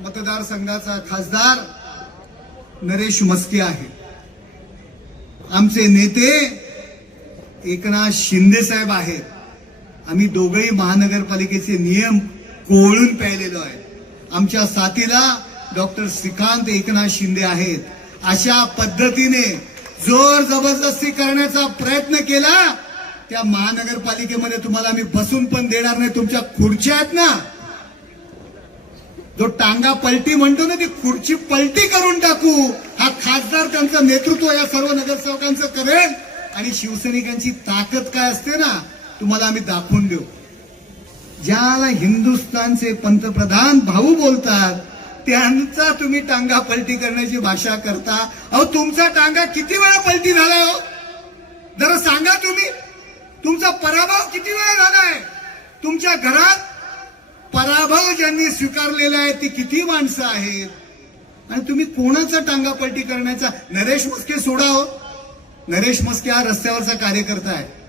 मतदारसंघाचा खासदार नरेश म्हस्के आहे. आमचे नेते एकनाथ शिंदे साहेब आहेत. आम्ही दोघेही महानगरपालिकेचे नियम कोळून प्यायलेलो आहे. आमच्या साथीला डॉक्टर श्रीकांत एकनाथ शिंदे आहेत. अशा पद्धतीने जोर जबरदस्ती करण्याचा प्रयत्न केला, त्या महानगरपालिकेमध्ये तुम्हाला आम्ही बसून पण देणार नाही. तुमच्या खुर्च्या आहेत ना, जो टांगा पलटी म्हणतो ना, ती खुर्ची पलटी करून टाकू. हा खासदार त्यांचं नेतृत्व या सर्व नगरसेवकांचं करेल आणि शिवसैनिकांची ताकद काय असते ना, तुम्हाला आम्ही दाखवून देऊ. ज्याला हिंदुस्थानचे पंतप्रधान भाऊ बोलतात त्यांचा तुम्ही टांगा पलटी करण्याची भाषा करता. अहो, तुमचा टांगा किती वेळा पलटी झालाय हो? जरा सांगा तुम्ही. तुमचा पराभव किती वेळा झालाय? तुमच्या घरात पराभव ज्यांनी स्वीकारलेला आहे ती किती माणसं आहेत? आणि तुम्ही कोणाचा टांगा पलटी करण्याचा? नरेश म्हस्के सोडा हो. नरेश म्हस्के हा रस्त्यावरचा कार्यकर्ता आहे.